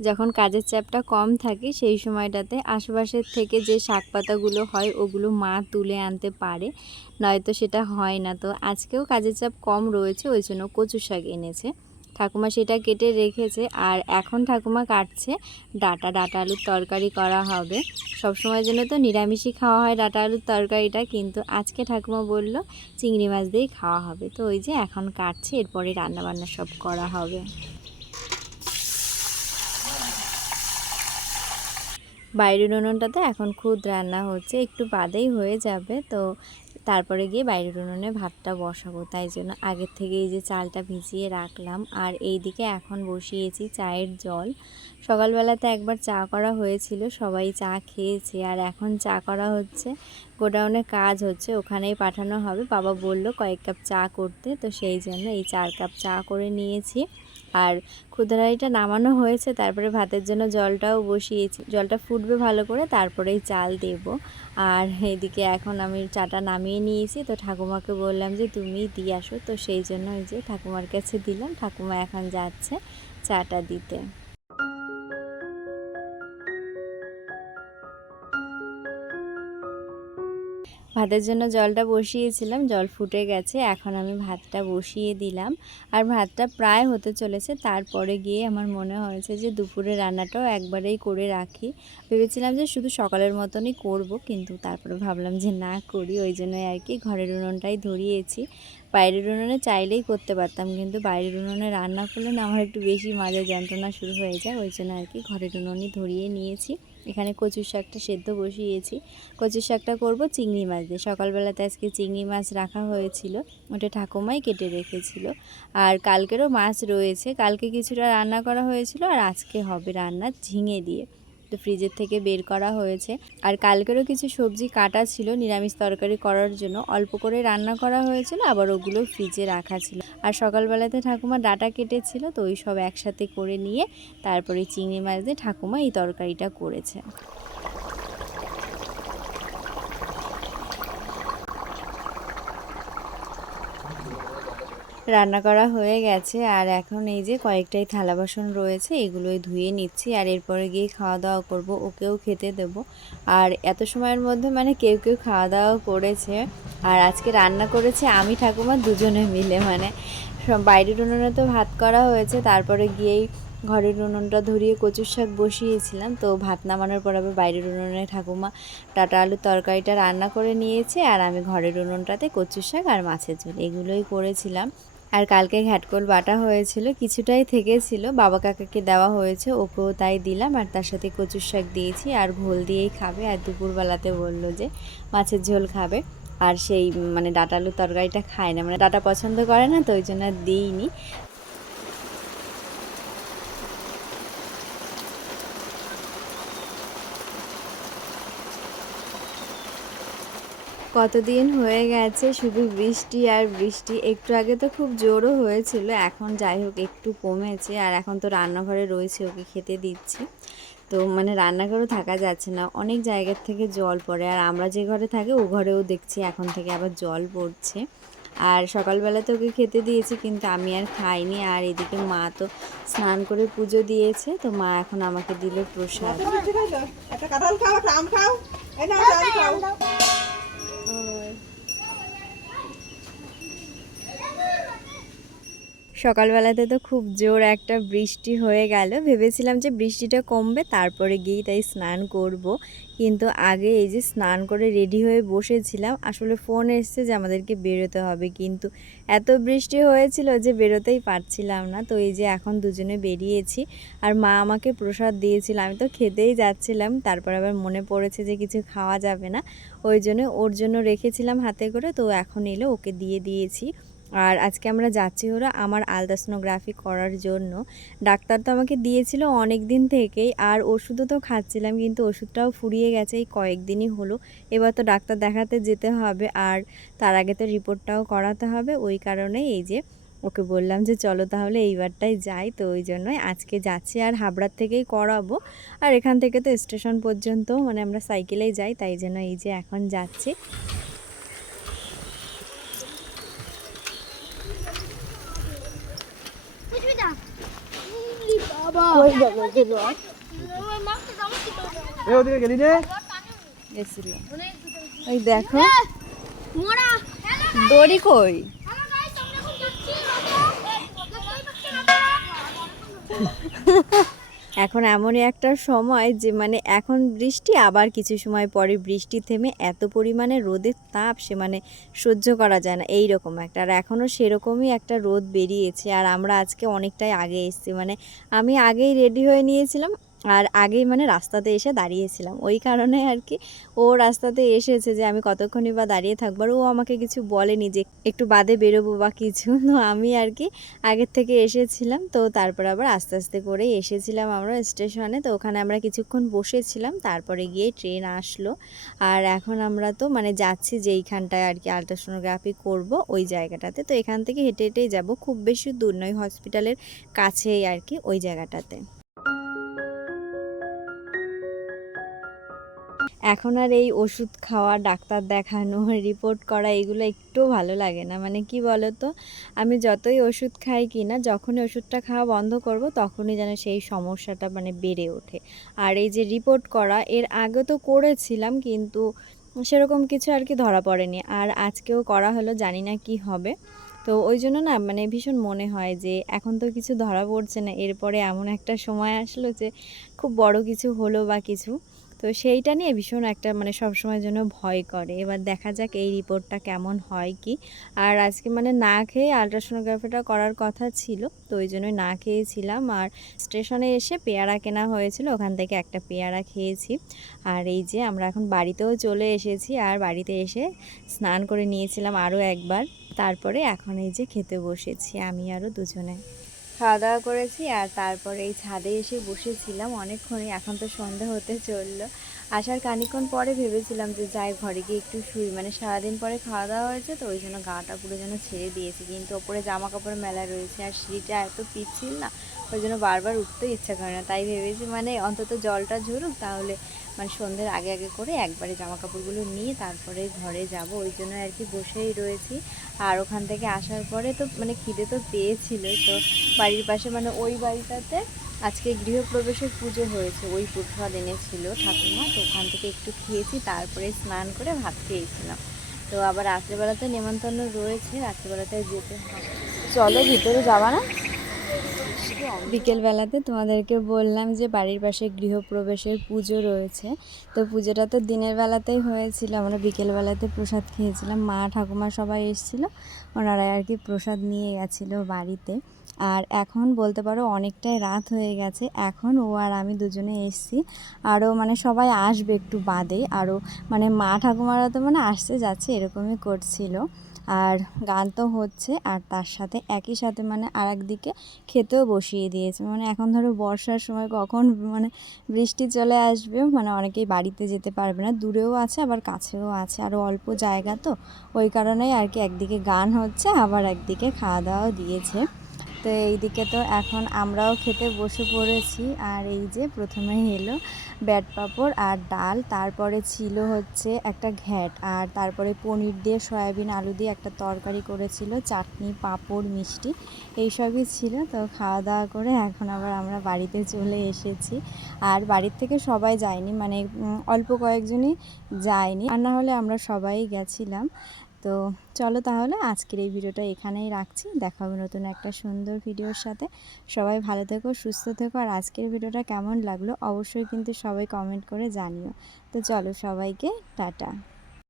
যখন কাজের চাপটা কম থাকে, সেই সময়টাতে আশেপাশের থেকে যে শাক পাতাগুলো হয়, ওগুলো মা তুলে আনতে পারে। নয়তো সেটা হয় না। তো আজকেও কাজের চাপ কম রয়েছে, ওই জন্য কচু শাক এনেছে। ঠাকুমা সেটা কেটে রেখেছে, আর এখন ঠাকুমা কাটছে। ডাটা ডাটা আলুর তরকারি করা হবে। সবসময়ের জন্য তো নিরামিষই খাওয়া হয় ডাটা আলুর তরকারিটা, কিন্তু আজকে ঠাকুমা বলল, চিংড়ি মাছ দিয়েই খাওয়া হবে। তো ওই যে এখন কাটছে, এরপরে রান্নাবান্না সব করা হবে। বাইরের উনুনটাতে এখন খুদ রান্না হচ্ছে, একটু বাদেই হয়ে যাবে। তো তারপরে গিয়ে বাইরের উনুনে ভাতটা বসাবো। তাই জন্য আগের থেকে এই যে চালটা ভিজিয়ে রাখলাম। আর এই দিকে এখন বসিয়েছি চায়ের জল। সকালবেলাতে একবার চা করা হয়েছিল, সবাই চা খেয়েছে। আর এখন চা করা হচ্ছে, গোডাউনে কাজ হচ্ছে, ওখানেই পাঠানো হবে। বাবা বলল কয়েক কাপ চা করতে। তো সেই জন্য এই চার কাপ চা করে নিয়েছি। আর ক্ষুদ্রাইটা নামানো হয়েছে, তারপরে ভাতের জন্য জলটাও বসিয়েছি। জলটা ফুটবে ভালো করে, তারপরেই চাল দেব। আর এদিকে এখন আমি চাটা নামিয়ে নিয়েছি, তো ঠাকুমাকে বললাম যে, তুমি দিয়ে আসো। তো সেই জন্য ওই যে ঠাকুমার কাছে দিলাম, ঠাকুমা এখন যাচ্ছে চাটা দিতে। ভাতের জন্য জলটা বসিয়েছিলাম, জল ফুটে গেছে, এখন আমি ভাতটা বসিয়ে দিলাম। আর ভাতটা প্রায় হতে চলেছে, তারপরে গিয়ে আমার মনে হয়েছে যে দুপুরে রান্নাটাও একবারেই করে রাখি। ভেবেছিলাম যে শুধু সকালের মতনই করব, কিন্তু তারপরে ভাবলাম যে না করি, ওই জন্যই আর কি ঘরের উনুনটাই ধরিয়েছি। বাইরের উনুনে চাইলেই করতে পারতাম, কিন্তু বাইরের উনুনে রান্না করলে না আমার একটু বেশি মাঝে যন্ত্রণা শুরু হয়ে যায়, ওই জন্য আর কি ঘরের উনুনই ধরিয়ে নিয়েছি। এখানে কচুর শাকটা সেদ্ধ বসিয়েছি। কচুর শাকটা করব চিংড়ি মাছ দিয়ে। সকালবেলাতে আজকে চিংড়ি মাছ রাখা হয়েছিল, ওটা ঠাকুমাই কেটে রেখেছিল। আর কালকেরও মাছ রয়েছে, কালকে কিছুটা রান্না করা হয়েছিল আর আজকে হবে রান্না ঝিঙে দিয়ে। তো ফ্রিজের থেকে বের করা হয়েছে। আর কালকেরও কিছু সবজি কাটা ছিল নিরামিষ তরকারি করার জন্য। অল্প করে রান্না করা হয়েছিল, আবার ওগুলো ফ্রিজে রাখা ছিল। আর সকালবেলাতে ঠাকুমা ডাটা কেটেছিল, তো ওই সব একসাথে করে নিয়ে তারপরে চিংড়ি মাছ দিয়ে ঠাকুমা এই তরকারিটা করেছে। রান্না করা হয়ে গেছে। আর এখন এই যে কয়েকটাই থালা বাসন রয়েছে, এগুলোই ধুয়ে নিচ্ছি। আর এরপরে গিয়ে খাওয়া দাওয়া করব, ওকেও খেতে দেব। আর এত সময়ের মধ্যে মানে কেউ কেউ খাওয়া দাওয়া করেছে। আর আজকে রান্না করেছে আমি, ঠাকুমা দুজনে মিলে। মানে বাইরের উনুনে তো ভাত করা হয়েছে, তারপরে গিয়েই ঘরের উনুনটা ধরিয়ে কচুর শাক বসিয়েছিলাম। তো ভাত নামানোর পর আবার বাইরের উনুনে ঠাকুমা টাটা আলুর তরকারিটা রান্না করে নিয়েছে। আর আমি ঘরের উনুনটাতে কচুর শাক আর মাছের ঝোল, এগুলোই করেছিলাম। আর কালকে ঘ্যাটকোল বাটা হয়েছিল, কিছুটাই থেকেছিল। বাবা কাকাকে দেওয়া হয়েছে, ওকেও তাই দিলাম। আর তার সাথে কচুর শাক দিয়েছি। আর ঘোল দিয়েই খাবে। আর দুপুরবেলাতে বলল যে মাছের ঝোল খাবে। আর সেই মানে ডাটালু তরকারিটা খায় না। মানে ডাটা পছন্দ করে না, তো ওই জন্য দিইনি। কতদিন হয়ে গেছে শুধু বৃষ্টি আর বৃষ্টি। একটু আগে তো খুব জোরও হয়েছিল, এখন যাই হোক একটু কমেছে আর এখন তো রান্নাঘরে রয়েছে, ওকে খেতে দিচ্ছি। তো মানে রান্নাঘরেও থাকা যাচ্ছে না, অনেক জায়গার থেকে জল পড়ে আর আমরা যে ঘরে থাকি ও ঘরেও দেখছি এখন থেকে আবার জল পড়ছে। আর সকালবেলা তো ওকে খেতে দিয়েছি কিন্তু আমি আর খাইনি আর এদিকে মা তো স্নান করে পুজো দিয়েছে, তো মা এখন আমাকে দিল প্রসাদ এই নাও আম খাও সকালবেলাতে তো খুব জোর একটা বৃষ্টি হয়ে গেল। ভেবেছিলাম যে বৃষ্টিটা কমবে, তারপরে গিয়েই তাই স্নান করব। কিন্তু আগে এই যে স্নান করে রেডি হয়ে বসেছিলাম, আসলে ফোন এসছে যে আমাদেরকে বেরোতে হবে। কিন্তু এত বৃষ্টি হয়েছিল যে বেরোতেই পারছিলাম না। তো এই যে এখন দুজনে বেরিয়েছি আর মা আমাকে প্রসাদ দিয়েছিল। আমি তো খেতেই যাচ্ছিলাম, তারপর আবার মনে পড়েছে যে কিছু খাওয়া যাবে না। ওই জন্য ওর জন্য রেখেছিলাম হাতে করে, তো এখন এলো ওকে দিয়ে দিয়েছি। আর আজকে আমরা যাচ্ছি হলো আমার আলট্রাসোনোগ্রাফি করার জন্য। ডাক্তার তো আমাকে দিয়েছিল অনেক দিন থেকেই, আর ওষুধও তো খাচ্ছিলাম, কিন্তু ওষুধটাও ফুরিয়ে গেছে, এই কয়েকদিনই হলো। এবার তো ডাক্তার দেখাতে যেতে হবে, আর তার আগে তো রিপোর্টটাও করাতে হবে। ওই কারণেই এই যে ওকে বললাম যে, চলো তাহলে এইবারটাই যাই। তো ওই জন্যই আজকে যাচ্ছি, আর হাবড়ার থেকেই করাবো। আর এখান থেকে তো স্টেশন পর্যন্ত মানে আমরা সাইকেলেই যাই, তাই জন্য এই যে এখন যাচ্ছি এ ওদিকে গেলি রে গেছিল ওই দেখো। দড়ি কই? এখন এমনই একটা সময় যে মানে এখন বৃষ্টি, আবার কিছু সময় পরে বৃষ্টি থেমে এত পরিমাণে রোদের তাপ সে মানে সহ্য করা যায় না। এই রকম একটা। আর এখনও সেরকমই একটা রোদ বেরিয়েছে। আর আমরা আজকে অনেকটাই আগে এসেছি। মানে আমি আগেই রেডি হয়ে নিয়েছিলাম। আর আগেই মানে রাস্তাতে এসে দাঁড়িয়েছিলাম। ওই কারণে আর কি ও রাস্তাতে এসেছে যে আমি কতক্ষণই বা দাঁড়িয়ে থাকব। আর ও আমাকে কিছু বলেনি যে একটু বাদে বেরোবো বা কিছু। তো আমি আর কি আগের থেকে এসেছিলাম। তো তারপর আবার আস্তে আস্তে করে এসেছিলাম আমরা স্টেশনে। তো ওখানে আমরা কিছুক্ষণ বসেছিলাম। তারপরে গিয়ে ট্রেন আসলো। আর এখন আমরা তো মানে যাচ্ছি যেইখানটায় আর কি আলট্রাসোনোগ্রাফি করব ওই জায়গাটাতে। তো এখান থেকে হেঁটে হেঁটেই যাব। খুব বেশি দূর নয়, হসপিটালের কাছেই আর কি ওই জায়গাটাতে। এখন আর এই ওষুধ খাওয়া, ডাক্তার দেখানো রিপোর্ট করা এগুলো একটু ভালো লাগে না। মানে কি বলো তো আমি যতই ওষুধ খাই কি না, যখনই ওষুধটা খাওয়া বন্ধ করব, তখনই যেন সেই সমস্যাটা মানে বেড়ে ওঠে। আর এই যে রিপোর্ট করা, এর আগে তো করেছিলাম কিন্তু সেরকম কিছু আর কি ধরা পড়েনি। আর আজকেও করা হলো, জানি না কি হবে। তো ওই জন্য না মানে ভীষণ মনে হয় যে এখন তো কিছু ধরা পড়ছে না। এরপরে এমন একটা সময় আসলো যে খুব বড় কিছু হলো বা কিছু। তো সেইটা নিয়ে ভীষণ একটা মানে সবসময়ের জন্য ভয় করে। এবার দেখা যাক এই রিপোর্টটা কেমন হয় কি। আর আজকে মানে না খেয়ে আলট্রাসোনোগ্রাফিটা করার কথা ছিল, তো ওই জন্যই না খেয়েছিলাম। আর স্টেশনে এসে পেয়ারা কেনা হয়েছিল, ওখান থেকে একটা পেয়ারা খেয়েছি। আর এই যে আমরা এখন বাড়িতেও চলে এসেছি, আর বাড়িতে এসে স্নান করে নিয়েছিলাম আরও একবার। তারপরে এখন এই যে খেতে বসেছি, আমি আরও দুজনে। খাওয়া দাওয়া করেছি আর তারপরে এই ছাদে এসে বসেছিলাম। অনেকক্ষণই, এখন তো সন্ধ্যা হতে চলল। আসার খানিকক্ষণ পরে ভেবেছিলাম যে যাই ঘরে গিয়ে একটু শুই। মানে সারাদিন পরে খাওয়া দাওয়া হয়েছে তো, ওই জন্য গাটা পুরো যেন ছেড়ে দিয়েছি। কিন্তু ওপরে জামা কাপড় মেলা রয়েছে আর সিঁড়িটা এত পিচ্ছিল না, ওই জন্য বারবার উঠতে ইচ্ছা করে না। তাই ভেবেছি মানে অন্তত জলটা ঝরুক, তাহলে মানে সন্ধ্যের আগে আগে করে একবারে জামা কাপড়গুলো নিয়ে তারপরে ঘরে যাব। ওই জন্য আর কি বসেই রয়েছি। আর ওখান থেকে আসার পরে তো মানে খিদে তো পেয়েছিলই। তো বাড়ির পাশে মানে ওই বাড়িটাতে আজকে গৃহপ্রবেশের পুজো হয়েছে, ওই প্রসাদ এনেছিল ঠাকুমা, তো ওখান থেকে একটু খেয়েছি, তারপরে স্নান করে ভাত খেয়েছিলাম। তো আবার রাত্রেবেলাতে নেমন্তন্ন রয়েছে, রাত্রেবেলাতে যেতে চলো ভিতরে যাবা না? বিকেলবেলাতে তোমাদেরকে বললাম যে বাড়ির পাশে গৃহপ্রবেশের পুজো রয়েছে, তো পুজোটা তো দিনের বেলাতেই হয়েছিল, আমরা বিকেলবেলাতে প্রসাদ খেয়েছিলাম। মা, ঠাকুমা সবাই এসেছিল ওনারা আর কি প্রসাদ নিয়ে গেছিল বাড়িতে। আর এখন বলতে পারো অনেকটাই রাত হয়ে গেছে। এখন ও আর আমি দুজনে এসছি। আরও মানে সবাই আসবে একটু বাদে। আরও মানে মা ঠাকুমারা তো মানে আসতে যাচ্ছে, এরকমই করছিল। আর গান তো হচ্ছে, আর তার সাথে একই সাথে মানে আর একদিকে খেতেও বসিয়ে দিয়েছে। মানে এখন ধরো বর্ষার সময় কখন মানে বৃষ্টি চলে আসবে মানে অনেকেই বাড়িতে যেতে পারবে না। দূরেও আছে, আবার কাছেও আছে। আরও অল্প জায়গা তো। ওই কারণেই আর কি একদিকে গান হচ্ছে, আবার একদিকে খাওয়া দাওয়াও দিয়েছে। তো এইদিকে তো এখন আমরাও খেতে বসে পড়েছি। আর এই যে প্রথমে এলো ব্যাট পাঁপড় আর ডাল, তারপরে ছিল হচ্ছে একটা ঘ্যাট, আর তারপরে পনির দিয়ে সয়াবিন আলু দিয়ে একটা তরকারি করেছিল, চাটনি, পাঁপড়, মিষ্টি, এইসবই ছিল। তো খাওয়া দাওয়া করে এখন আবার আমরা বাড়িতে চলে এসেছি। আর বাড়ির থেকে সবাই যায়নি মানে অল্প কয়েকজনই যায়নি। আর না হলে আমরা সবাই গেছিলাম। তো চলো তাহলে আজকের এই ভিডিওটা এখানেই রাখছি। দেখা হবে নতুন একটা সুন্দর ভিডিওর সাথে। সবাই ভালো থেকো, সুস্থ থেকো আর আজকের ভিডিওটা কেমন লাগল অবশ্যই কিন্তু সবাই কমেন্ট করে জানিও। তো চলো সবাইকে টাটা।